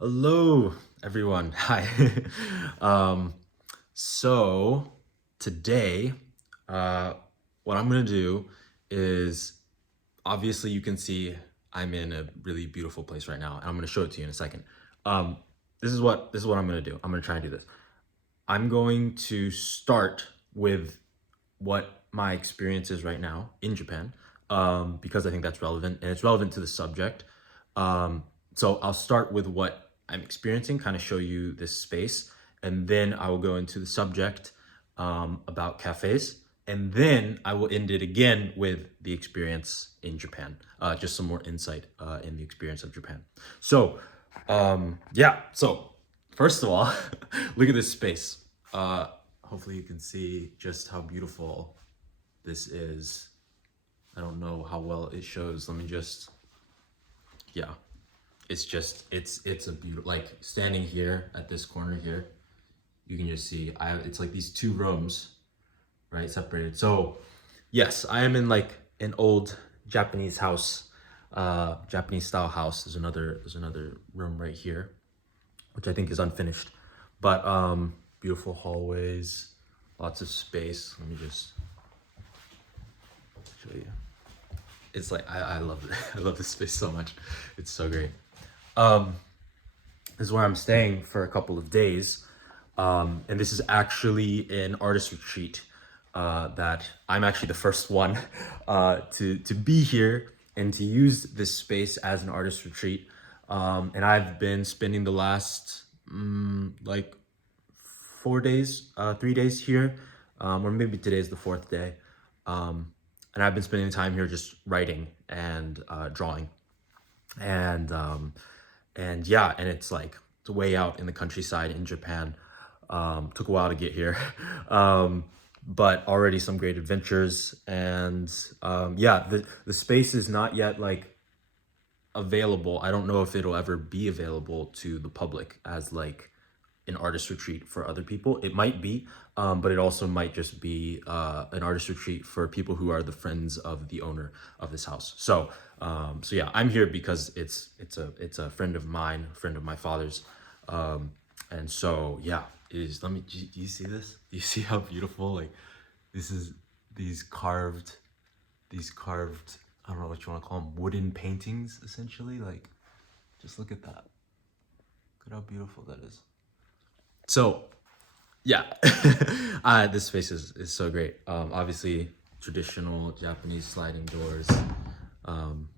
Hello, everyone. Hi. um, so today, uh, what I'm gonna do is obviously you can see I'm in a really beautiful place right now, and I'm gonna show it to you in a second. Um, this is what I'm gonna do. I'm gonna try and do this. I'm going to start with what my experience is right now in Japan, because I think that's relevant and it's relevant to the subject. Um, so I'll start with what I'm experiencing, kind of show you this space, and then I will go into the subject about cafes, and then I will end it again with the experience in Japan, just some more insight in the experience of Japan. So, yeah. So first of all, look at this space. Hopefully you can see just how beautiful this is. I don't know how well it shows. Let me just, yeah. It's a beautiful, like standing here at this corner here, you can just see it's like these two rooms, right, separated. So yes, I am in like an old Japanese house, Japanese style house. There's another room right here, which I think is unfinished. But beautiful hallways, lots of space. Let me just show you. It's like I love it. I love this space so much. It's so great. Um, this is where I'm staying for a couple of days. And this is actually an artist retreat that I'm actually the first one to be here and to use this space as an artist retreat. And I've been spending the last like 4 days, 3 days here, or maybe today's the fourth day. And I've been spending time here just writing and drawing, and yeah, and it's way out in the countryside in Japan. Took a while to get here, but already some great adventures, and yeah, the space is not yet like available. I don't know if it'll ever be available to the public as like an artist retreat for other people. It might be, but it also might just be an artist retreat for people who are the friends of the owner of this house. So yeah, I'm here because it's a friend of mine, a friend of my father's, and so yeah, it is. Do you see this? Do you see how beautiful? Like, this is these carved, these carved. I don't know what you want to call them, wooden paintings, essentially. Like, just look at that. Look at how beautiful that is. So yeah, this space is so great. Obviously, traditional Japanese sliding doors. Um,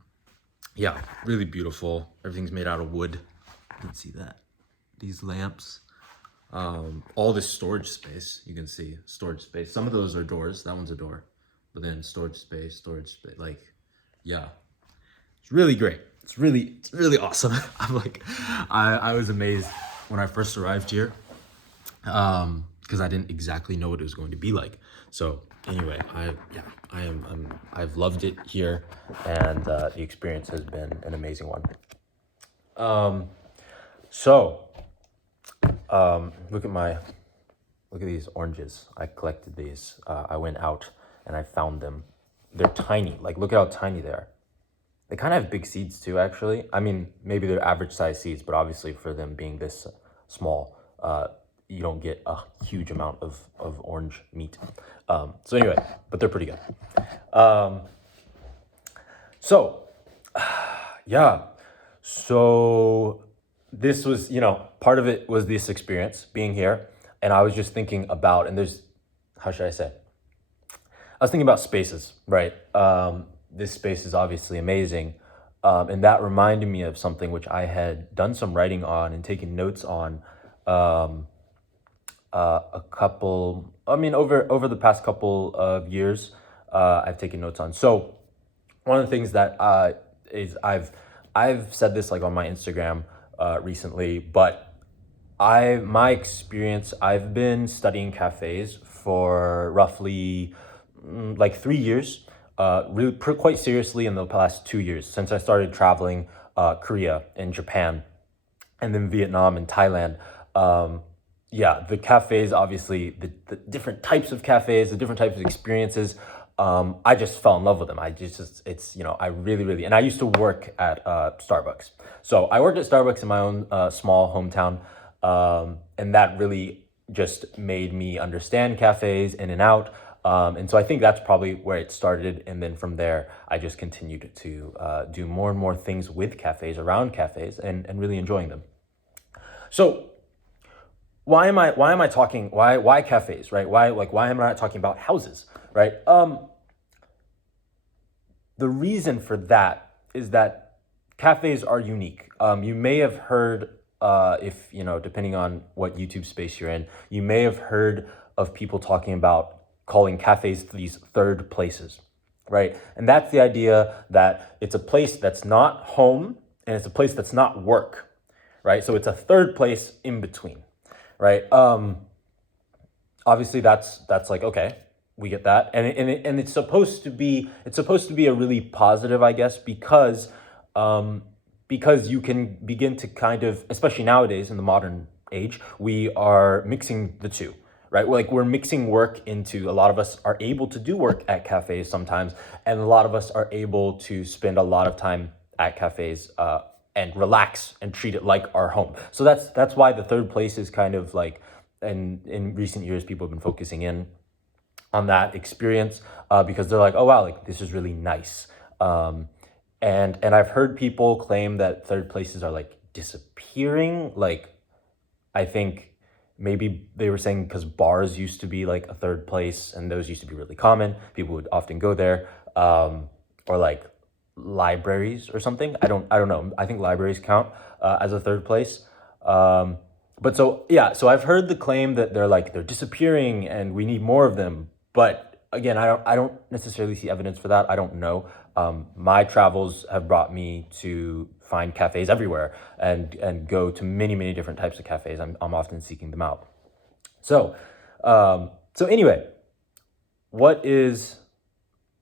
yeah, really beautiful. Everything's made out of wood. You can see that. These lamps. All this storage space. You can see storage space. Some of those are doors. That one's a door. But then storage space. Like, yeah, it's really great. It's really awesome. I'm like, I was amazed when I first arrived here, because I didn't exactly know what it was going to be like. So anyway, I've loved it here, and the experience has been an amazing one. Um, so look at these oranges. I collected these. I went out and I found them. They're tiny. Like, look at how tiny they are. They kind of have big seeds too, actually. I mean, maybe they're average size seeds, but obviously for them being this small, you don't get a huge amount of orange meat. So anyway, but they're pretty good. Um, so yeah, so this was, part of it was this experience being here, and I was just thinking about, and there's, how should I say? I was thinking about spaces, right? This space is obviously amazing. And that reminded me of something which I had done some writing on and taken notes on, um, over the past couple of years. I've taken notes on. So one of the things that is I've said this like on my Instagram recently, but my experience, I've been studying cafes for roughly like 3 years, really quite seriously in the past 2 years since I started traveling Korea and Japan and then Vietnam and Thailand. Yeah, the cafes, obviously, the different types of cafes, the different types of experiences. I just fell in love with them. I just it's I really really, and I used to work at Starbucks. So I worked at Starbucks in my own small hometown, and that really just made me understand cafes in and out. And so I think that's probably where it started, and then from there I just continued to do more and more things with cafes, around cafes, and really enjoying them. So why am I talking why cafes, right? Why am I not talking about houses, right? The reason for that is that cafes are unique. You may have heard, if depending on what YouTube space you're in, you may have heard of people talking about calling cafes these third places, right? And that's the idea that it's a place that's not home and it's a place that's not work, right? So it's a third place in between, right? Obviously that's like, okay, we get that, and it's supposed to be a really positive, I guess, because you can begin to kind of, especially nowadays in the modern age, we are mixing the two, right? Like we're mixing work into, a lot of us are able to do work at cafes sometimes, and a lot of us are able to spend a lot of time at cafes, and relax and treat it like our home. So that's why the third place is kind of like, and in recent years people have been focusing in on that experience, because they're like, oh wow, like this is really nice. And I've heard people claim that third places are like disappearing. Like I think maybe they were saying because bars used to be like a third place, and those used to be really common. People would often go there, or like libraries or something. I don't know. I think libraries count as a third place. But so yeah, so I've heard the claim that they're disappearing and we need more of them. But again, I don't necessarily see evidence for that. I don't know. My travels have brought me to find cafes everywhere, and go to many many different types of cafes. I'm often seeking them out. So so anyway, what is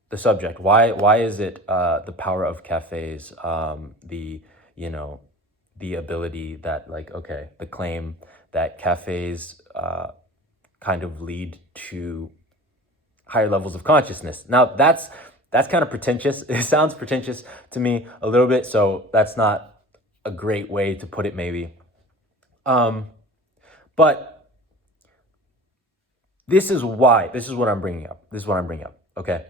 the subject? Why is it the power of cafes? The you know the ability that, like, okay, the claim that cafes kind of lead to higher levels of consciousness. Now that's kind of pretentious. It sounds pretentious to me a little bit, so that's not a great way to put it, maybe. Um, but this is why. This is what I'm bringing up. This is what I'm bringing up. Okay,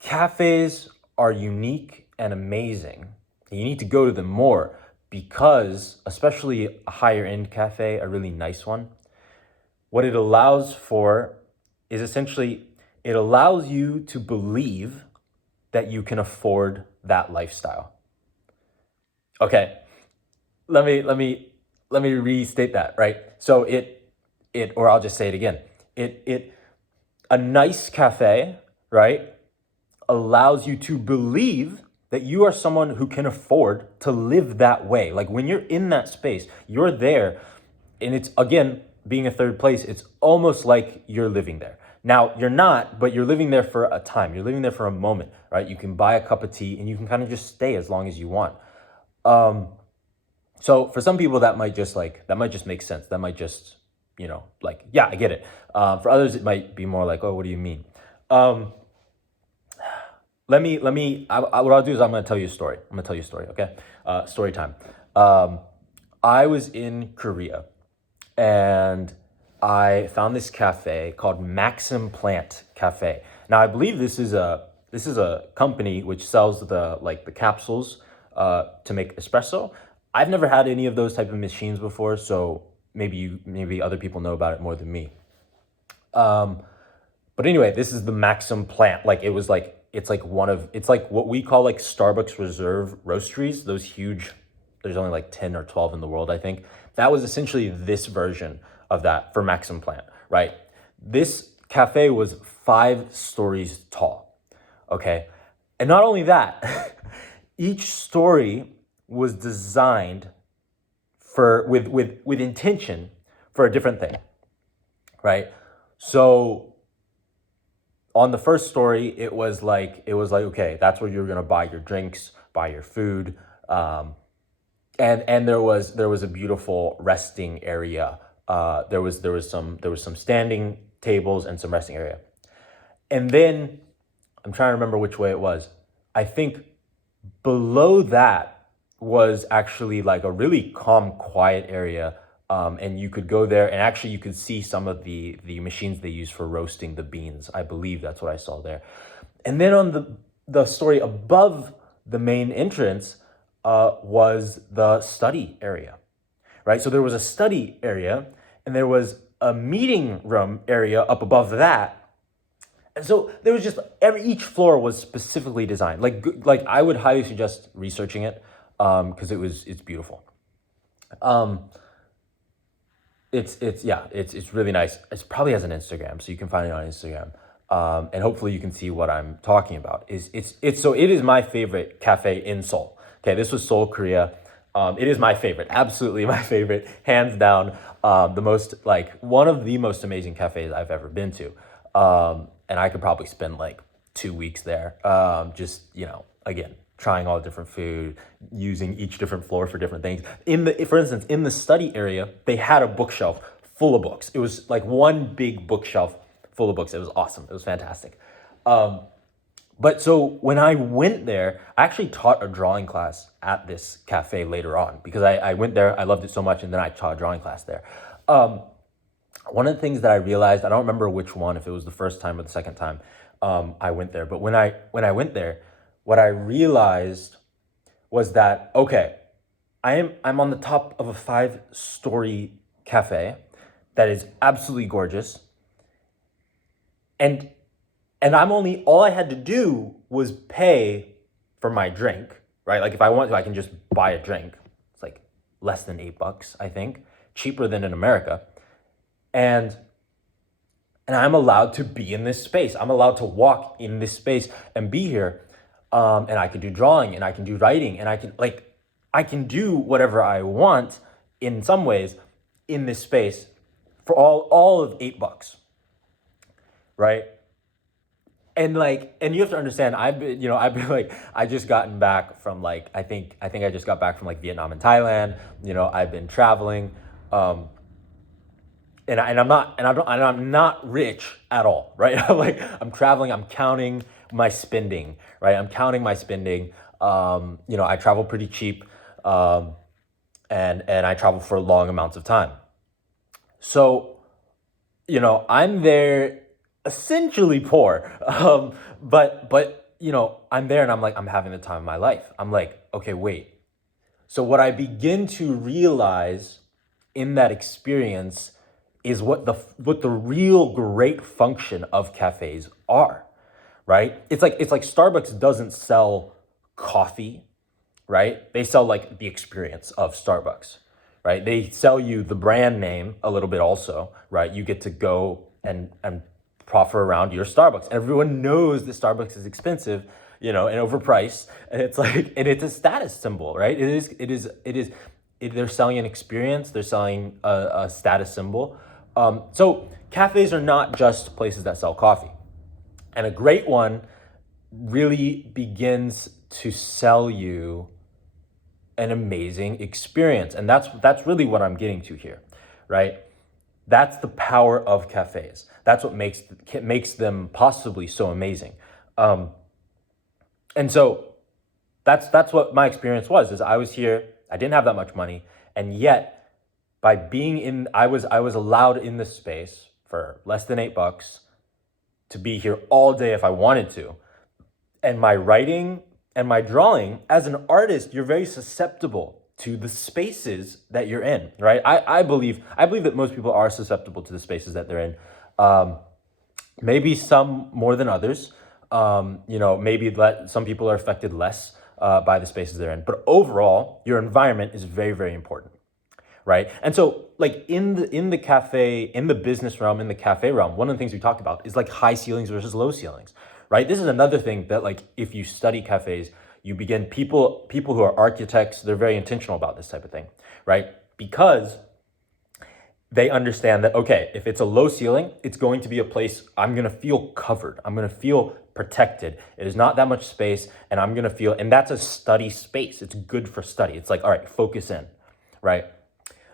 cafes are unique and amazing. You need to go to them more because, especially a higher end cafe, a really nice one, what it allows for is essentially, it allows you to believe that you can afford that lifestyle. Okay, let me restate that, right? So or I'll just say it again. It A nice cafe, right, allows you to believe that you are someone who can afford to live that way. Like when you're in that space, you're there, and it's, again, being a third place, it's almost like you're living there. Now, you're not, but you're living there for a time. You're living there for a moment, right? You can buy a cup of tea and you can kind of just stay as long as you want. So for some people that might just make sense. That might just, like, yeah, I get it. For others, it might be more like, oh, what do you mean? Um, what I'll do is I'm going to tell you a story. I'm going to tell you a story, okay? Story time. I was in Korea, and I found this cafe called Maxim Plant Cafe. Now, I believe this is a company which sells the capsules to make espresso. I've never had any of those type of machines before, so maybe other people know about it more than me. But anyway, this is the Maxim plant. It's like what we call like Starbucks Reserve roasteries, those huge, there's only like 10 or 12 in the world, I think. That was essentially this version of that for Maxim plant, right? This cafe was 5 stories tall, okay? And not only that, each story was designed with intention for a different thing, right? So on the first story, it was like okay, that's where you're gonna buy your drinks, buy your food, and there was a beautiful resting area. There was some standing tables and some resting area. And then I'm trying to remember which way it was. I think below that was actually like a really calm, quiet area. And you could go there and actually you could see some of the machines they use for roasting the beans. I believe that's what I saw there. And then on the story above the main entrance was the study area, right? So there was a study area and there was a meeting room area up above that. And so there was just each floor was specifically designed. Like I would highly suggest researching it because it's beautiful. It's really nice. It probably has an Instagram, so you can find it on Instagram. And hopefully you can see what I'm talking about. It is my favorite cafe in Seoul. Okay, this was Seoul, Korea. It is my favorite, absolutely my favorite, hands down. The most like one of the most amazing cafes I've ever been to. And I could probably spend like 2 weeks there. Just, again, trying all the different food, using each different floor for different things. For instance, in the study area, they had a bookshelf full of books. It was like one big bookshelf full of books. It was awesome. It was fantastic. But so when I went there, I actually taught a drawing class at this cafe later on because I went there, I loved it so much, and then I taught a drawing class there. One of the things that I realized, I don't remember which one, if it was the first time or the second time I went there, but when I went there, what I realized was that, okay, I'm on the top of a 5-story cafe that is absolutely gorgeous. And all I had to do was pay for my drink, right? Like if I want to, I can just buy a drink. It's like less than $8, I think, cheaper than in America. And I'm allowed to be in this space. I'm allowed to walk in this space and be here. And I can do drawing and I can do writing and I can do whatever I want in some ways in this space for all of $8, right? And you have to understand, I've been like, I just gotten back from I think I just got back from Vietnam and Thailand. I've been traveling, and I'm not rich at all, right? I'm traveling, I'm counting my spending, right? I'm counting my spending. I travel pretty cheap, and I travel for long amounts of time. So, I'm there essentially poor, but I'm there and I'm having the time of my life. I'm like, okay, wait. So what I begin to realize in that experience is what the real great function of cafes are, right? It's like Starbucks doesn't sell coffee, right? They sell the experience of Starbucks, right? They sell you the brand name a little bit also, right? You get to go and proffer around your Starbucks. Everyone knows that Starbucks is expensive, and overpriced, and it's a status symbol, right? They're selling an experience. They're selling a status symbol. So cafes are not just places that sell coffee. And a great one really begins to sell you an amazing experience. And that's really what I'm getting to here, right? That's the power of cafes. That's what makes them possibly so amazing. And so that's what my experience was, is I was here, I didn't have that much money, and yet by being I was allowed in this space for less than $8 to be here all day if I wanted to. And my writing and my drawing, as an artist, you're very susceptible to the spaces that you're in, right? I believe that most people are susceptible to the spaces that they're in. Maybe some more than others. Maybe some people are affected less by the spaces they're in. But overall, your environment is very, very important, right? And so in the cafe, in the business realm, in the cafe realm, one of the things we talked about is high ceilings versus low ceilings, right? This is another thing that if you study cafes, you begin, people who are architects, they're very intentional about this type of thing, right? Because they understand that, okay, if it's a low ceiling, it's going to be a place I'm going to feel covered. I'm going to feel protected. It is not that much space, and I'm going to feel, and that's a study space. It's good for study. It's all right, focus in, right?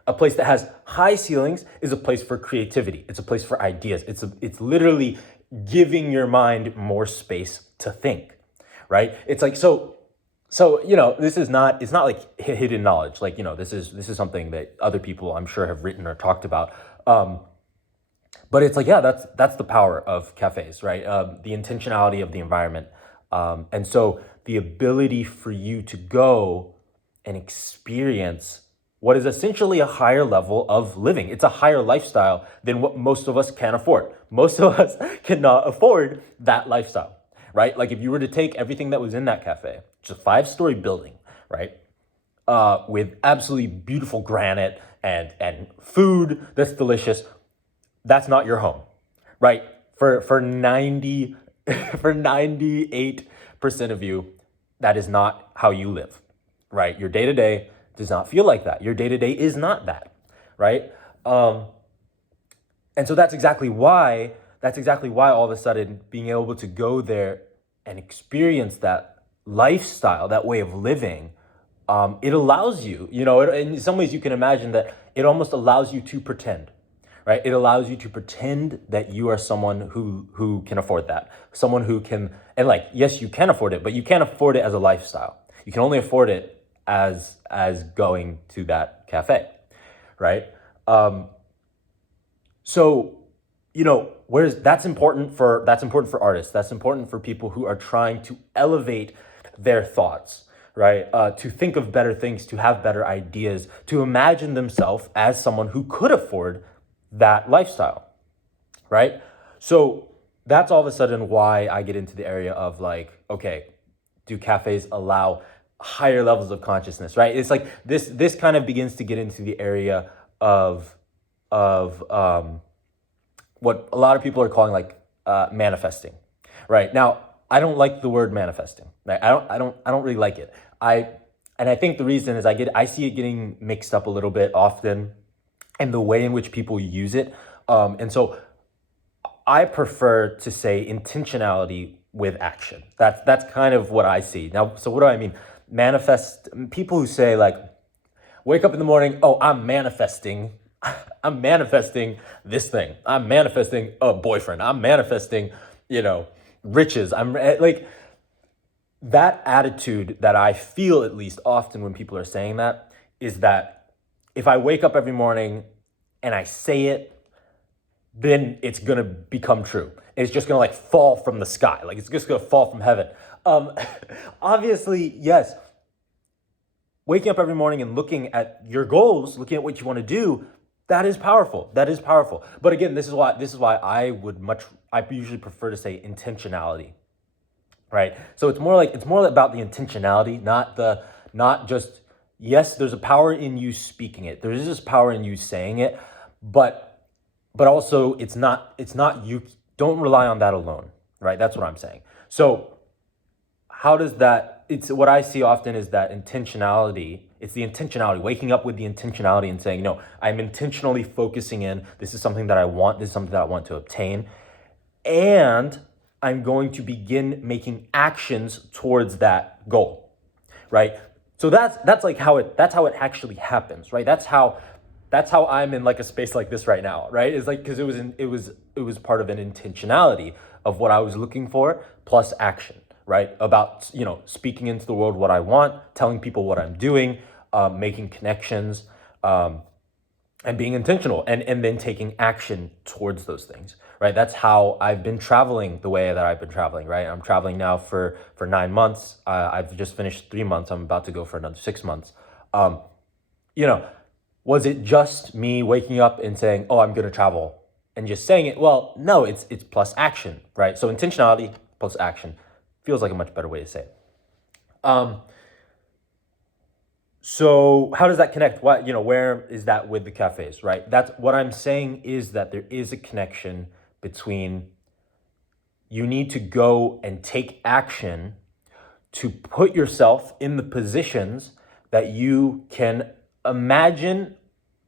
A place that has high ceilings is a place for creativity. It's a place for ideas. It's literally giving your mind more space to think, right? It's like, this is not, it's not like hidden knowledge. Like, this is something that other people I'm sure have written or talked about. But it's like, yeah, that's the power of cafes, right? The intentionality of the environment. And so the ability for you to go and experience what is essentially a higher level of living. It's a higher lifestyle than what most of us can afford. Most of us cannot afford that lifestyle, right? Like if you were to take everything that was in that cafe, it's a 5-story building, right? With absolutely beautiful granite and food that's delicious. That's not your home, right? For 90 for 98% of you, that is not how you live, right? Your day to day does not feel like that. Your day to day is not that, right? And so that's exactly why all of a sudden being able to go there and experience that lifestyle, that way of living, it allows you, in some ways you can imagine that it almost allows you to pretend, right? It allows you to pretend that you are someone who can afford that, someone who can, and like, yes, you can afford it, but you can't afford it as a lifestyle. You can only afford it as going to that cafe, right? So, whereas that's important for artists. That's important for people who are trying to elevate their thoughts, right? To think of better things, to have better ideas, to imagine themselves as someone who could afford that lifestyle, right? So that's all of a sudden why I get into the area of like, okay, do cafes allow higher levels of consciousness, right? It's like this kind of begins to get into the area of what a lot of people are calling like manifesting, right? Now, I don't like the word manifesting, right? I don't really like it. And I think the reason is I see it getting mixed up a little bit often, and the way in which people use it. And so I prefer to say intentionality with action. That's kind of what I see. Now, so what do I mean? Manifest, people who say like, wake up in the morning, oh, I'm manifesting. I'm manifesting this thing. I'm manifesting a boyfriend. I'm manifesting, riches. I'm like, that attitude that I feel at least often when people are saying that is that if I wake up every morning and I say it, then it's gonna become true. It's just gonna like fall from the sky. Like it's just gonna fall from heaven. Obviously, yes, waking up every morning and looking at your goals, looking at what you want to do, that is powerful. That is powerful. But again, this is why I usually prefer to say intentionality. Right? So it's more about the intentionality, not just, yes, there's a power in you speaking it. There is this power in you saying it, but also it's not you. Don't rely on that alone, right? That's what I'm saying. So how does that, it's what I see often is that intentionality. It's the intentionality, waking up with the intentionality and saying, no, I'm intentionally focusing in, this is something that I want, this is something that I want to obtain. And I'm going to begin making actions towards that goal, right? So that's like how it actually happens, right? That's how I'm in like a space like this right now, right? It's like, because it was part of an intentionality of what I was looking for plus action, right? About, speaking into the world what I want, telling people what I'm doing, making connections, and being intentional, and then taking action towards those things, right? That's how I've been traveling the way that I've been traveling, right? I'm traveling now for 9 months. I've just finished 3 months. I'm about to go for another 6 months. Was it just me waking up and saying, oh, I'm going to travel and just saying it? Well, no, it's plus action, right? So intentionality plus action feels like a much better way to say it. So how does that connect? Where is that with the cafes, right? That's what I'm saying, is that there is a connection between, you need to go and take action to put yourself in the positions that you can imagine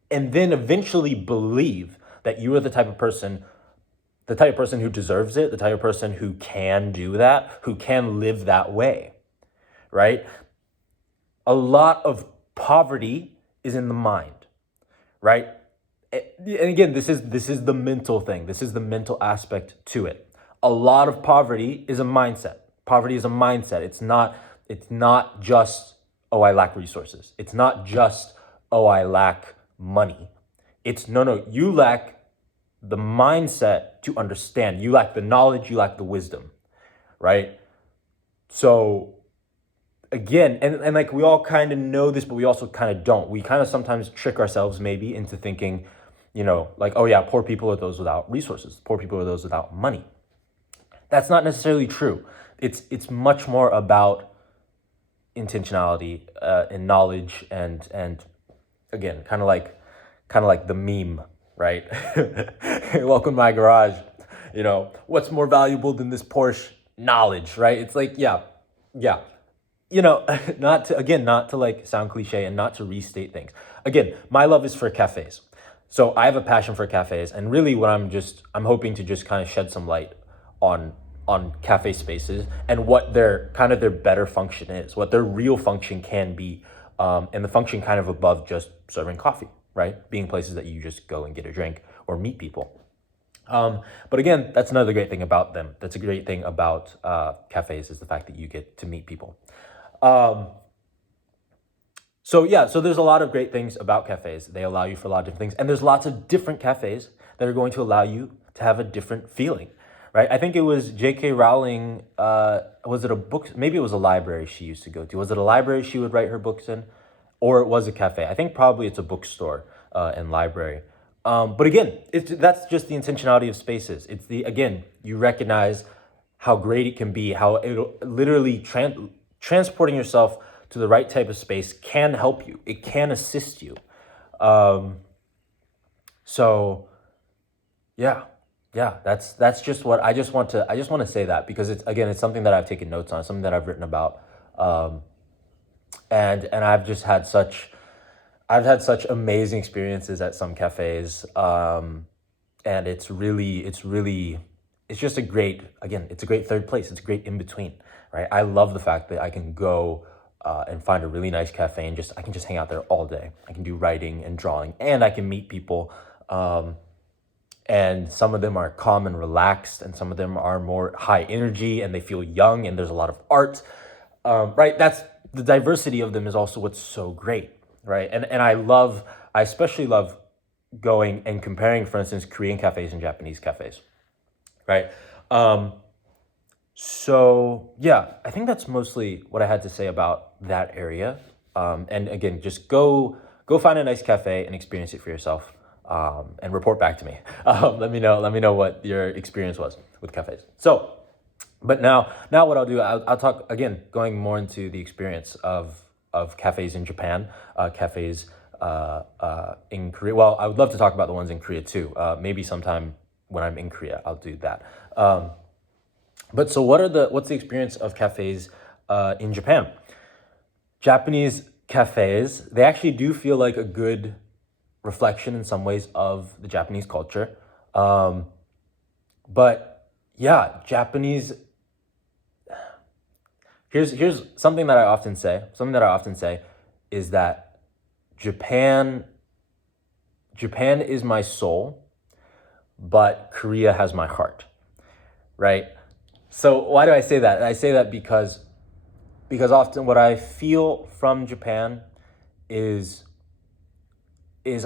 and then eventually believe that you are the type of person who deserves it, the type of person who can do that, who can live that way, right? A lot of poverty is in the mind, right? And again, this is the mental thing. This is the mental aspect to it. A lot of poverty is a mindset. Poverty is a mindset. It's not just, oh, I lack resources. It's not just, oh, I lack money. It's no, you lack the mindset to understand. You lack the knowledge, you lack the wisdom, right? So again, and like we all kind of know this, but we also kind of don't. We kind of sometimes trick ourselves maybe into thinking, like, oh yeah, poor people are those without resources. Poor people are those without money. That's not necessarily true. It's much more about intentionality and knowledge and again, kind of like the meme, right? Welcome to my garage. What's more valuable than this Porsche? Knowledge, right? It's like, yeah. Not to like sound cliche and not to restate things. Again, my love is for cafes. So I have a passion for cafes, and really what I'm hoping to just kind of shed some light on cafe spaces and what their better function is, what their real function can be, and the function kind of above just serving coffee, right? Being places that you just go and get a drink or meet people. But again, that's another great thing about them. That's a great thing about cafes, is the fact that you get to meet people. So there's a lot of great things about cafes. They allow you for a lot of different things. And there's lots of different cafes that are going to allow you to have a different feeling, right? I think it was J.K. Rowling, was it a book? Maybe it was a library she used to go to. Was it a library she would write her books in? Or it was a cafe? I think probably it's a bookstore and library. But again, that's just the intentionality of spaces. You recognize how great it can be, how it literally transporting yourself to the right type of space can help you. It can assist you. So yeah, that's just what I just want to say that, because it's something that I've taken notes on, something that I've written about. And I've had such amazing experiences at some cafes. And it's just it's a great third place. It's a great in between, right? I love the fact that I can go and find a really nice cafe and I can just hang out there all day. I can do writing and drawing, and I can meet people. And some of them are calm and relaxed, and some of them are more high energy and they feel young, and there's a lot of art, right? That's the diversity of them is also what's so great, right? And I especially love going and comparing, for instance, Korean cafes and Japanese cafes, right? So yeah, I think that's mostly what I had to say about that area. And again, just go find a nice cafe and experience it for yourself, and report back to me. Let me know what your experience was with cafes. So, but now what I'll do, I'll talk again, going more into the experience of cafes in Japan, cafes in Korea. Well, I would love to talk about the ones in Korea too. Maybe sometime when I'm in Korea, I'll do that. But so what's the experience of cafes in Japan? Japanese cafes, they actually do feel like a good reflection in some ways of the Japanese culture. But yeah, here's something that I often say. Something that I often say is that Japan is my soul, but Korea has my heart, right? So why do I say that? I say that because often what I feel from Japan is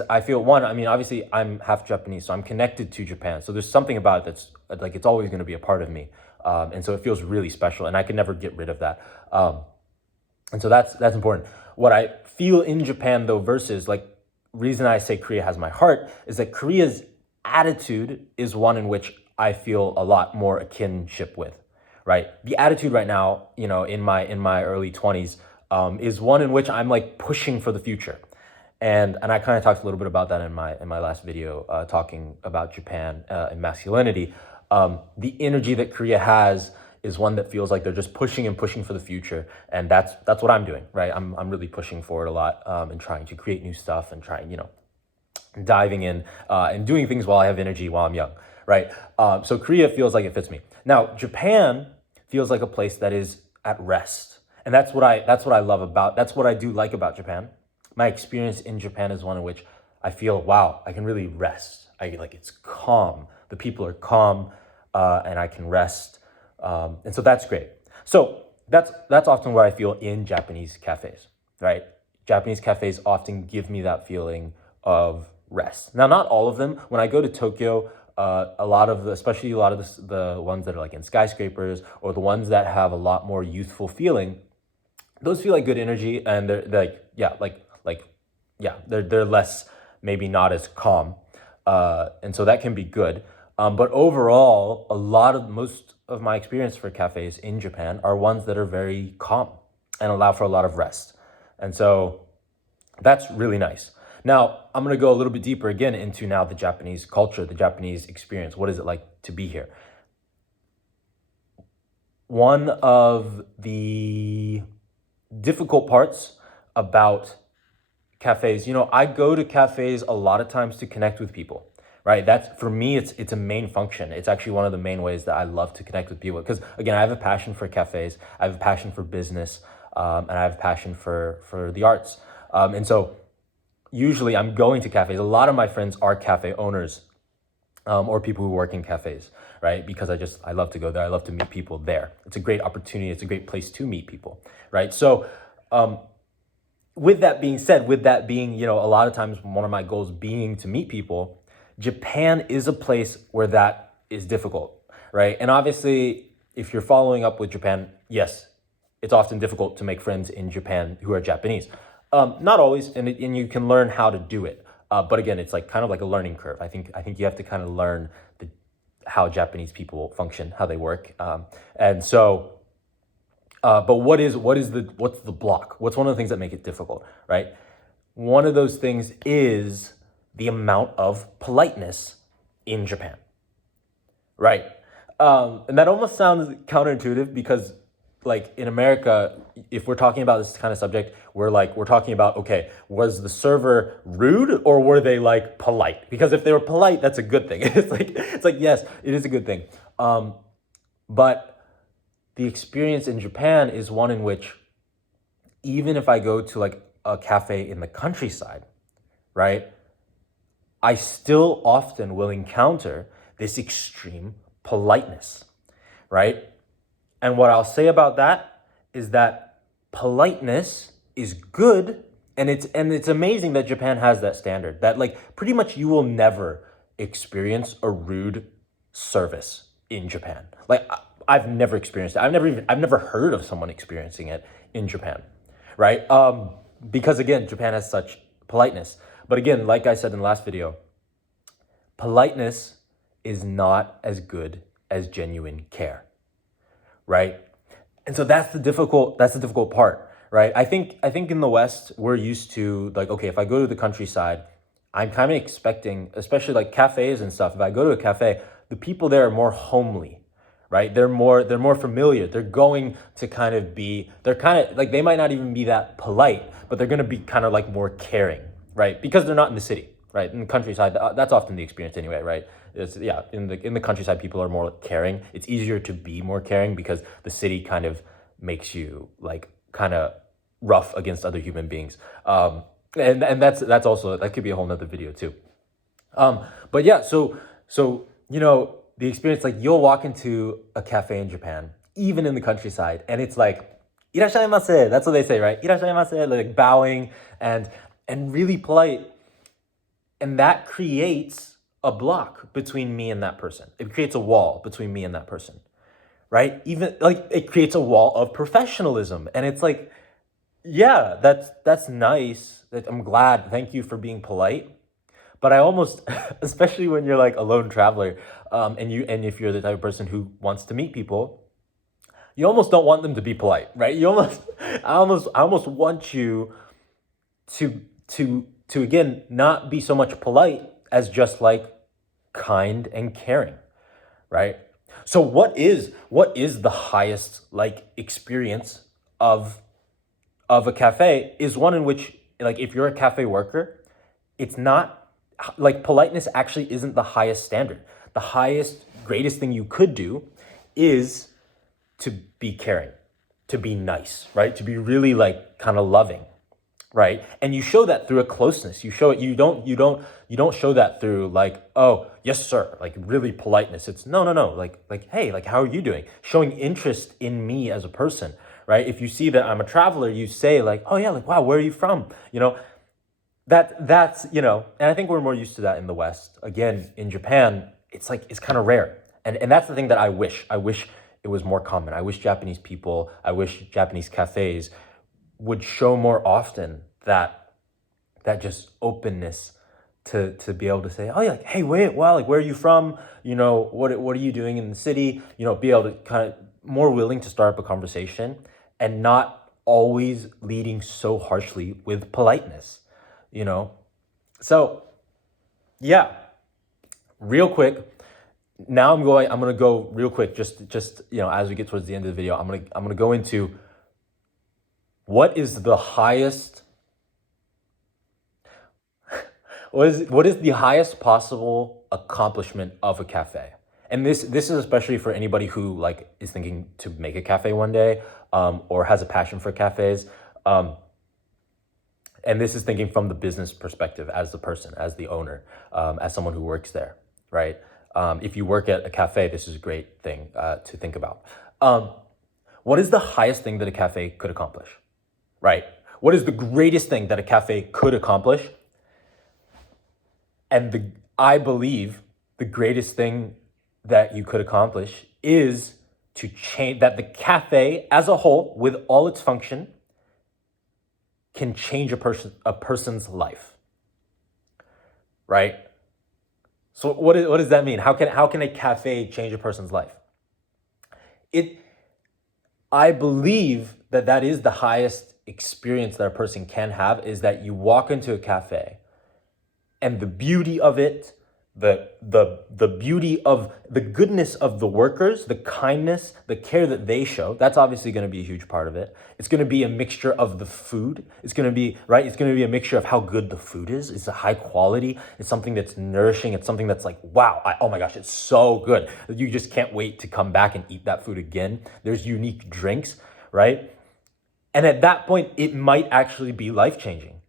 I feel, one, I mean, obviously I'm half Japanese, so I'm connected to Japan. So there's something about it that's like, it's always going to be a part of me. And so it feels really special, and I can never get rid of that. And so that's important. What I feel in Japan though, versus like, reason I say Korea has my heart, is that Korea's attitude is one in which I feel a lot more a kinship with, right? The attitude right now, in my early 20s, is one in which I'm like pushing for the future. And I kind of talked a little bit about that in my last video, talking about Japan and masculinity. The energy that Korea has is one that feels like they're just pushing and pushing for the future, and that's what I'm doing, right? I'm really pushing for it a lot, and trying to create new stuff and trying, diving in and doing things while I have energy, while I'm young, right? So Korea feels like it fits me. Now Japan feels like a place that is at rest, and that's what I love about. That's what I do like about Japan. My experience in Japan is one in which I feel, wow, I can really rest. It's calm. The people are calm. and I can rest. And so that's great. So that's often what I feel in Japanese cafes, right? Japanese cafes often give me that feeling of rest. Now, not all of them. When I go to Tokyo, a lot of especially a lot of the ones that are like in skyscrapers or the ones that have a lot more youthful feeling, those feel like good energy, and they're like yeah, they're less, maybe not as calm, and so that can be good. But overall, most of my experience for cafes in Japan are ones that are very calm and allow for a lot of rest, and so that's really nice. Now, I'm gonna go a little bit deeper again into now the Japanese culture, the Japanese experience. What is it like to be here? One of the difficult parts about cafes, I go to cafes a lot of times to connect with people, right? That's, for me, it's a main function. It's actually one of the main ways that I love to connect with people, because again, I have a passion for cafes, I have a passion for business, and I have a passion for the arts. And so usually I'm going to cafes. A lot of my friends are cafe owners, or people who work in cafes, right? Because I love to go there. I love to meet people there. It's a great opportunity. It's a great place to meet people, right? So with that being said, with that being, a lot of times one of my goals being to meet people, Japan is a place where that is difficult, right? And obviously, if you're following up with Japan, yes, it's often difficult to make friends in Japan who are Japanese. Not always, and you can learn how to do it. But again, it's like kind of like a learning curve. I think you have to kind of learn how Japanese people function, how they work, and so. But what's the block? What's one of the things that make it difficult, right? One of those things is the amount of politeness in Japan, right? And that almost sounds counterintuitive, because like in America, if we're talking about this kind of subject, we're talking about, okay, was the server rude or were they like polite? Because if they were polite, that's a good thing. It's like yes, it is a good thing. But the experience in Japan is one in which, even if I go to like a cafe in the countryside, right, I still often will encounter this extreme politeness, right? And what I'll say about that is that politeness is good, and it's amazing that Japan has that standard, that like pretty much you will never experience a rude service in Japan. Like I've never experienced it. I've never heard of someone experiencing it in Japan, right? Because again, Japan has such politeness. But again, like I said in the last video, politeness is not as good as genuine care, right? And so that's the difficult part, right? I think in the West, we're used to like, okay, if I go to the countryside, I'm kind of expecting, especially like cafes and stuff, if I go to a cafe, the people there are more homely, right? They're more familiar. They're going to kind of be, they're kind of like, they might not even be that polite, but they're going to be kind of like more caring, right? Because they're not in the city, right? In the countryside, that's often the experience anyway, right? In the countryside, people are more caring. It's easier to be more caring because the city kind of makes you like kind of rough against other human beings. And that's also, that could be a whole nother video too. But yeah, so the experience, like you'll walk into a cafe in Japan, even in the countryside, and it's like, "Irashaimase." That's what they say, right? "Irashaimase," like bowing and really polite, and that creates a block between me and that person. It creates a wall between me and that person, right? Even like it creates a wall of professionalism, and it's like, yeah, that's nice. I'm glad. Thank you for being polite. But I almost, especially when you're like a lone traveler, and if you're the type of person who wants to meet people, you almost don't want them to be polite, right? I almost want you to again not be so much polite as just like kind and caring, right? So what is the highest like experience of a cafe is one in which, like, if you're a cafe worker, it's not like politeness actually isn't the highest standard. The highest, greatest thing you could do is to be caring, to be nice, right? To be really like kind of loving. right? And you show that through a closeness. You show it. You don't show that through like, oh yes sir, like really politeness. It's no no no, like hey, like how are you doing? Showing interest in me as a person, right? If you see that I'm a traveler, you say like, oh yeah, like wow, where are you from? That's and I think we're more used to that in the West. Again, in Japan, it's like it's kind of rare. And that's the thing that I wish it was more common. I wish Japanese people, I wish Japanese cafes would show more often that just openness to be able to say, oh yeah, like, hey, wait, wow, like where are you from? What are you doing in the city? Be able to kind of more willing to start up a conversation and not always leading so harshly with politeness, you know? So yeah, real quick. Now I'm gonna go real quick, just as we get towards the end of the video, I'm gonna go into what is the highest what is the highest possible accomplishment of a cafe? And this is especially for anybody who like is thinking to make a cafe one day, or has a passion for cafes. And this is thinking from the business perspective, as the person, as the owner, as someone who works there, right? If you work at a cafe, this is a great thing to think about. What is the highest thing that a cafe could accomplish, right? What is the greatest thing that a cafe could accomplish? And I believe the greatest thing that you could accomplish is to change that the cafe as a whole, with all its function, can change a person's life, right? So what does that mean? How can a cafe change a person's life? I believe that is the highest experience that a person can have, is that you walk into a cafe and the beauty of it, the beauty of the goodness of the workers, the kindness, the care that they show, that's obviously going to be a huge part of it. It's going to be a mixture of the food. It's going to be, right? It's going to be a mixture of how good the food is. It's a high quality. It's something that's nourishing. It's something that's like, wow, oh my gosh, it's so good. You just can't wait to come back and eat that food again. There's unique drinks, right? And at that point, it might actually be life-changing.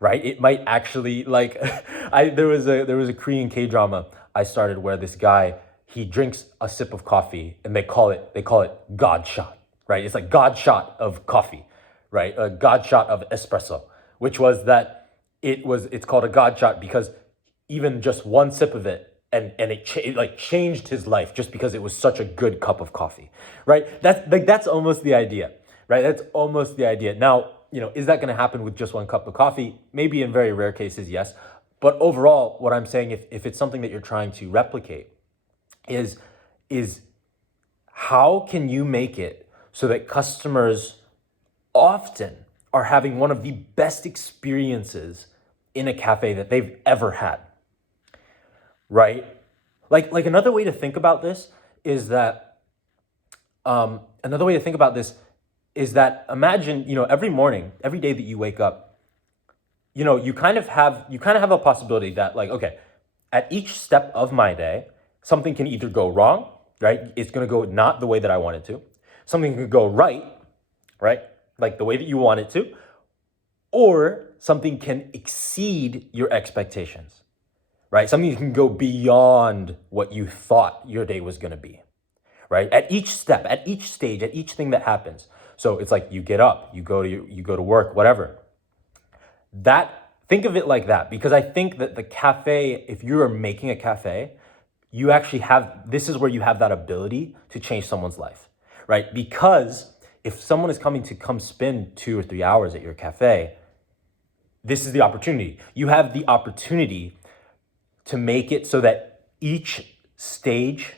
Right? It might actually like there was a Korean K-drama I started where this guy, he drinks a sip of coffee and they call it God shot, right? It's like God shot of coffee, right? A God shot of espresso, which was that it's called a God shot because even just one sip of it and it like changed his life just because it was such a good cup of coffee, right? That's almost the idea, right? That's almost the idea. Now, is that going to happen with just one cup of coffee? Maybe in very rare cases, yes. But overall, what I'm saying, if it's something that you're trying to replicate, is how can you make it so that customers often are having one of the best experiences in a cafe that they've ever had, right? Like another way to think about this is that imagine, every morning, every day that you wake up, you kind of have a possibility that like, okay, at each step of my day, something can either go wrong, right? It's going to go not the way that I want it to. Something can go right? Like the way that you want it to, or something can exceed your expectations, right? Something can go beyond what you thought your day was going to be, right? At each step, at each stage, at each thing that happens. So it's like you get up, you go to work, whatever. Think of it like that, because I think that the cafe, if you're making a cafe, this is where you have that ability to change someone's life, right? Because if someone is coming to come spend 2 or 3 hours at your cafe, this is the opportunity. You have the opportunity to make it so that each stage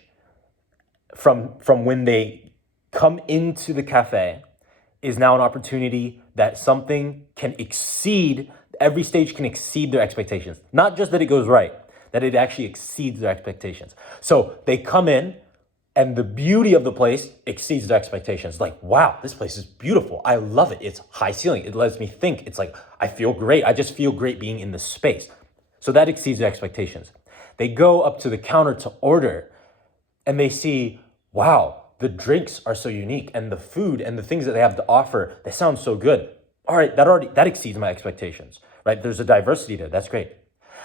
from when they come into the cafe is now an opportunity that something can exceed, every stage can exceed their expectations. Not just that it goes right, that it actually exceeds their expectations. So they come in and the beauty of the place exceeds their expectations. Like, wow, this place is beautiful. I love it. It's high ceiling. It lets me think. It's like, I feel great. I just feel great being in this space. So that exceeds their expectations. They go up to the counter to order and they see, wow, the drinks are so unique and the food and the things that they have to offer, they sound so good. All right, that exceeds my expectations, right? There's a diversity there. That's great.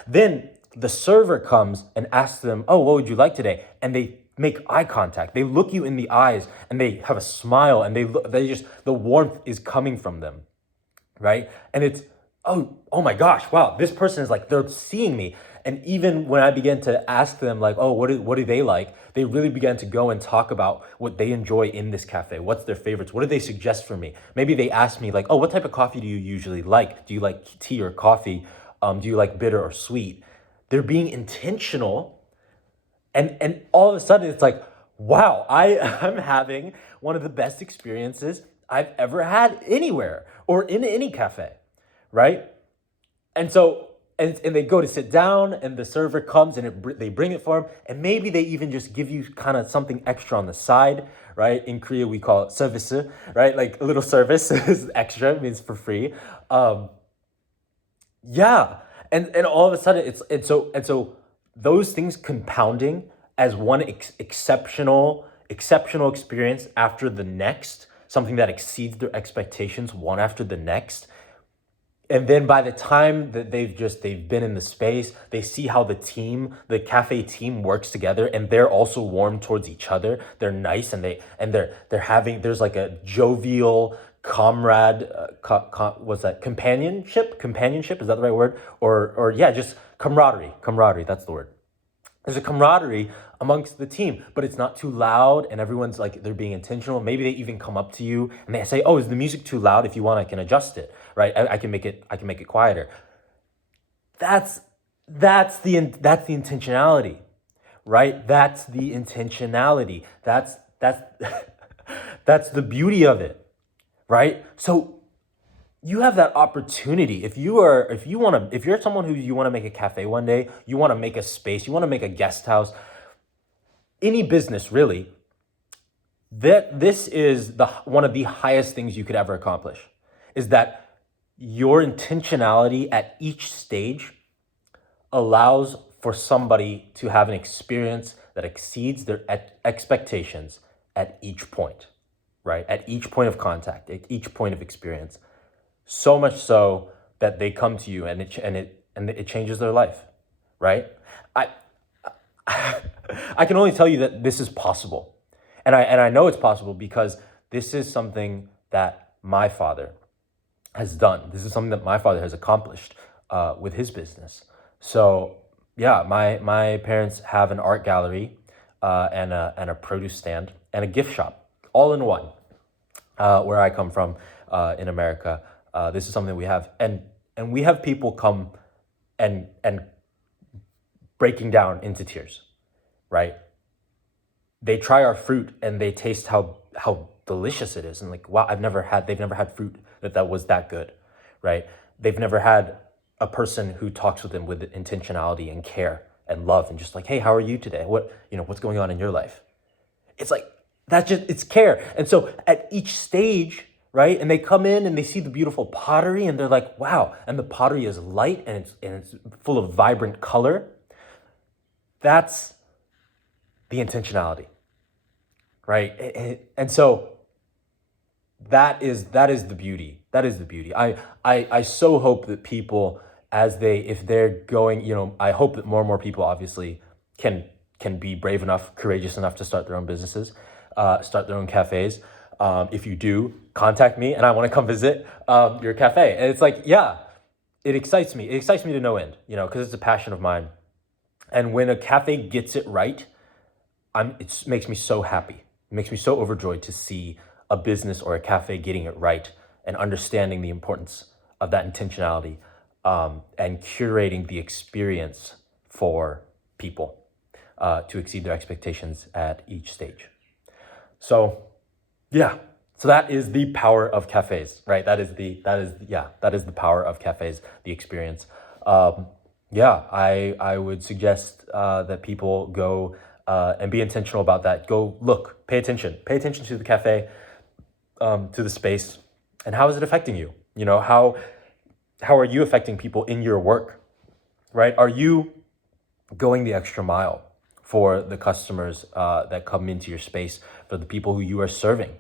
Then the server comes and asks them, "Oh, what would you like today?" And they make eye contact. They look you in the eyes and they have a smile and they just the warmth is coming from them, right? And it's oh my gosh, wow, this person is like they're seeing me. And even when I began to ask them like, oh, what do they like? They really began to go and talk about what they enjoy in this cafe. What's their favorites? What do they suggest for me? Maybe they ask me like, oh, what type of coffee do you usually like? Do you like tea or coffee? Do you like bitter or sweet? They're being intentional, and all of a sudden it's like, wow, I'm having one of the best experiences I've ever had anywhere or in any cafe, right? And so, and they go to sit down, and the server comes and they bring it for them, and maybe they even just give you kind of something extra on the side, right? In Korea, we call it service, right? Like a little service is extra, it means for free. Um, yeah, and all of a sudden it's those things compounding as one exceptional experience after the next, something that exceeds their expectations one after the next. And then by the time that they've been in the space, they see how the cafe team works together, and they're also warm towards each other. They're nice, and they're having there's like a jovial comrade what's that, companionship, is that the right word? Or yeah, just camaraderie, that's the word. There's a camaraderie amongst the team, but it's not too loud, and everyone's like they're being intentional. Maybe they even come up to you and they say, "Oh, is the music too loud? If you want, I can adjust it. Right? I can make it quieter." That's that's the intentionality, right? That's the intentionality. That's that's the beauty of it, right? So you have that opportunity. If you're someone who you want to make a cafe one day, you want to make a space, you want to make a guest house, any business really, that this is the one of the highest things you could ever accomplish, is that your intentionality at each stage allows for somebody to have an experience that exceeds their expectations at each point, right? At each point of contact, at each point of experience. So much so that they come to you and it changes their life, right? I I can only tell you that this is possible. And I know it's possible because this is something that my father has done. This is something that my father has accomplished with his business. So yeah, my parents have an art gallery and a produce stand and a gift shop all in one. Where I come from in America, this is something we have, and we have people come and breaking down into tears, right? They try our fruit and they taste how delicious it is, and like, wow, they've never had fruit that was that good, right? They've never had a person who talks with them with intentionality and care and love, and just like, hey, how are you today? What's going on in your life? It's like it's care. And so at each stage, right? And they come in and they see the beautiful pottery and they're like, wow, and the pottery is light and it's full of vibrant color. That's the intentionality, right? And so that is the beauty. That is the beauty. I so hope that people, if they're going, I hope that more and more people obviously can be brave enough, courageous enough to start their own businesses, start their own cafes. If you do, contact me and I want to come visit your cafe. And it's like, yeah, it excites me. It excites me to no end, because it's a passion of mine. And when a cafe gets it right, it makes me so happy. It makes me so overjoyed to see a business or a cafe getting it right and understanding the importance of that intentionality, and curating the experience for people to exceed their expectations at each stage. So, yeah. So that is the power of cafes, right? That is the power of cafes, the experience. Yeah, I would suggest that people go and be intentional about that. Go look, pay attention to the cafe, to the space, and how is it affecting you? How are you affecting people in your work, right? Are you going the extra mile for the customers that come into your space, for the people who you are serving,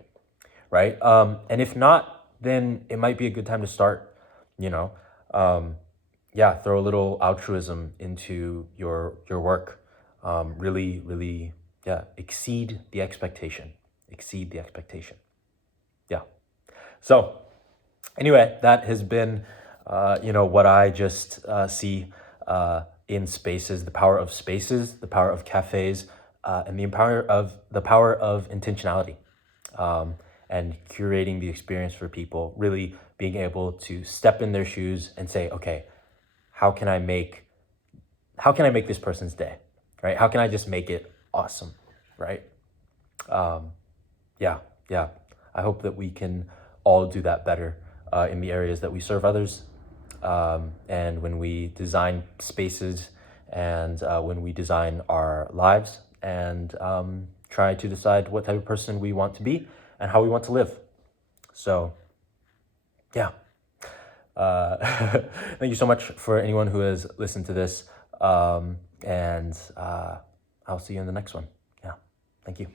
right? And if not, then it might be a good time to start, you know. Yeah, throw a little altruism into your work. Really, really, yeah, exceed the expectation. Exceed the expectation. Yeah. So anyway, that has been, what I just see in spaces, the power of spaces, the power of cafes, and the power of intentionality, and curating the experience for people. Really being able to step in their shoes and say, okay, how can I make this person's day, right? How can I just make it awesome, right? Yeah, yeah. I hope that we can all do that better in the areas that we serve others, and when we design spaces, and when we design our lives, and try to decide what type of person we want to be and how we want to live. So, yeah. Thank you so much for anyone who has listened to this, and I'll see you in the next one. Yeah, thank you.